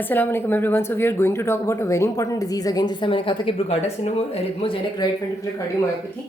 Assalamu alaikum everyone. So we are going to talk about a very important disease again. जैसा मैंने कहा था कि Brugada syndrome, arrhythmogenic right ventricular cardiomyopathy,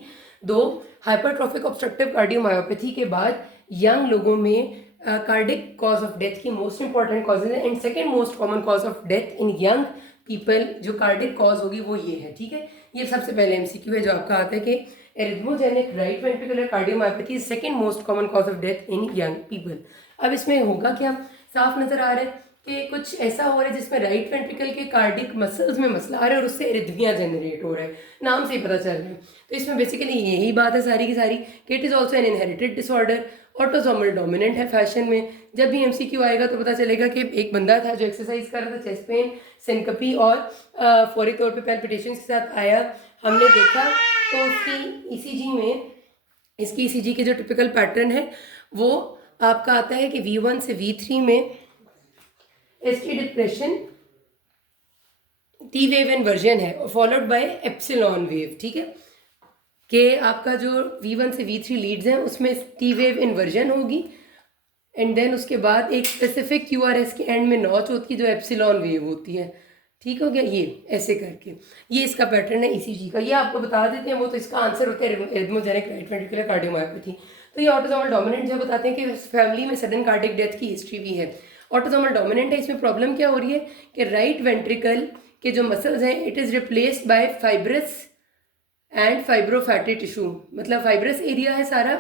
दो hypertrophic obstructive cardiomyopathy के बाद यंग लोगों में कार्डिक कॉज ऑफ डेथ की मोस्ट इंपॉर्टेंट कॉजेज है and second most common cause of death in young people जो कार्डिक कॉज होगी वो ये है. ठीक है, ये सबसे पहले एमसीक्यू है जो आपका आता है कि arrhythmogenic right ventricular cardiomyopathy is second most common cause of death in young people. अब इसमें होगा क्या, साफ नजर आ रहा है कि कुछ ऐसा हो रहा है जिसमें राइट वेंट्रिकल के कार्डिक मसल्स में मसला आ रहा है और उससे एरिथमिया जनरेट हो रहा है, नाम से ही पता चल रहा है. तो इसमें बेसिकली यही बात है सारी की सारी कि it is also an inherited disorder, autosomal dominant है फैशन में. जब भी एमसीक्यू आएगा तो पता चलेगा कि एक बंदा था जो एक्सरसाइज कर रहा था, चेस्ट पेन, सिनकपी और फौरी तौर पे पैल्पिटेशंस के साथ आया, हमने देखा तो उसकी ईसीजी में, इसकी ईसीजी के जो टिपिकल पैटर्न है वो आपका आता है कि V1 से V3 में ST depression T wave inversion है फॉलोड बाय एप्सिलॉन वेव. ठीक है, कि आपका जो V1 से V3 लीड्स हैं उसमें टी वेव इन्वर्जन होगी एंड देन उसके बाद एक स्पेसिफिक QRS के एंड में नॉच होती है जो एप्सिलॉन वेव होती है. ठीक हो गया, ये ऐसे करके ये इसका पैटर्न है ईसीजी का. ये आपको बता देते हैं, वो तो इसका आंसर होता है एरिथमोजेनिक राइट वेंट्रिकुलर कार्डियोमायोपैथी. तो ये ऑटोसोमल डोमिनेंट जो बताते हैं कि फैमिली में सडन कार्डिक डेथ की हिस्ट्री भी है. ऑटोसोमल डोमिनेंट है, इसमें प्रॉब्लम क्या हो रही है कि राइट वेंट्रिकल के जो मसल्स हैं it is replaced by fibrous and fibrofatty tissue, मतलब फाइब्रस एरिया है सारा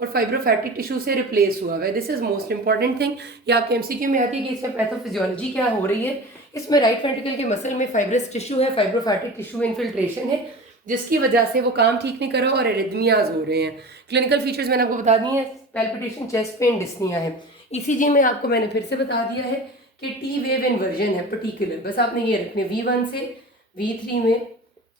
और फाइब्रोफैटी टिश्यू से रिप्लेस हुआ है. This is most important thing. ये आपके एमसीक्यू में आती है कि इसमें पैथोफिजियोलॉजी क्या हो रही है. इसमें राइट वेंट्रिकल के मसल में फाइब्रस टिश्यू है, फाइब्रोफैटी टिश्यू इन्फिल्ट्रेशन है जिसकी वजह से वो काम ठीक नहीं कर रहा और एरिथमियाज हो रहे हैं. क्लिनिकल फीचर्स मैंने आपको बता दी हैं, पैल्पिटेशन, चेस्ट पेन, डिस्निया है. ईसीजी में आपको मैंने फिर से बता दिया है कि टी वेव इन्वर्जन है पर्टिकुलर, बस आपने ये रखने V1 से V3 में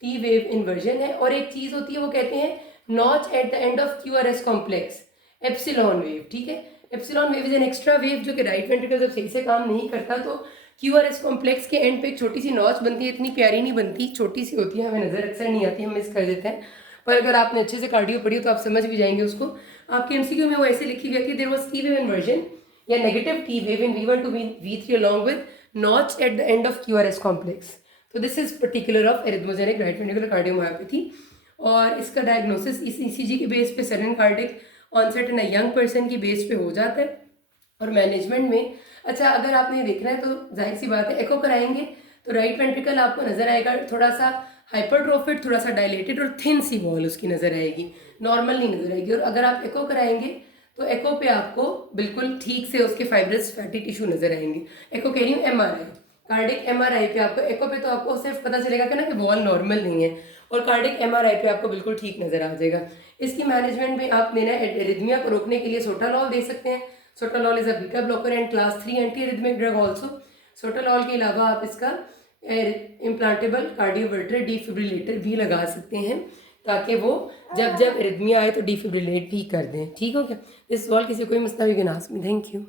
टी वेव इन्वर्जन है. और एक चीज़ होती है वो कहते हैं notch at the end of QRS complex, epsilon wave. ठीक है, epsilon wave is an extra wave जो कि राइट वेंट्रिकल जब सही से काम नहीं करता तो QRS कॉम्प्लेक्स के एंड पे एक छोटी सी नॉच बनती है. इतनी प्यारी नहीं बनती, छोटी सी होती है, हमें नज़र अक्सर नहीं आती, हम मिस कर देते हैं. पर अगर आपने अच्छे से कार्डियो पढ़ी हो तो आप समझ भी जाएंगे उसको. आपके एमसीक्यू में वो ऐसे लिखी हुई है कि there was T wave inversion या negative T wave in V1 to V3 along with notch at the end of QRS complex. तो this is particular of arrhythmogenic right ventricular cardiomyopathy. और इसका डायग्नोसिस इस ईसीजी के base पे sudden cardiac onset in a young person की base पे हो जाता है. और मैनेजमेंट में अच्छा, अगर आपने देखना है तो जाहिर सी बात है एको कराएंगे तो राइट वेंट्रिकल आपको नजर आएगा थोड़ा सा हाइपरट्रोफिड, थोड़ा सा डायलेटेड और थिन सी वॉल उसकी नजर आएगी, नॉर्मल नहीं नजर आएगी. और अगर आप एको कराएंगे तो एको पे आपको बिल्कुल ठीक से उसके फाइब्रस फैटी टिश्यू नजर आएंगे. एको कह रही हूँ MRI, कार्डिक MRI पे आपको, एको पे तो आपको सिर्फ पता चलेगा कि ना कि वॉल नॉर्मल नहीं है, और कार्डिक MRI पे आपको बिल्कुल ठीक नजर आ जाएगा. इसकी मैनेजमेंट में आप लेना है एरिथमिया को रोकने के लिए सोटालॉल दे सकते हैं. Sotalol is a beta blocker and class 3 anti arrhythmic drug also. Sotalol के अलावा आप इसका इम्प्लांटेबल कार्डियोवर्टर डिफिब्रिलेटर भी लगा सकते हैं ताकि वो जब जब एरिथमिया आए तो डिफिब्रिलेट भी कर दें. ठीक हो गया, इस सवाल किसी कोई मसला भी गिनास में. Thank you.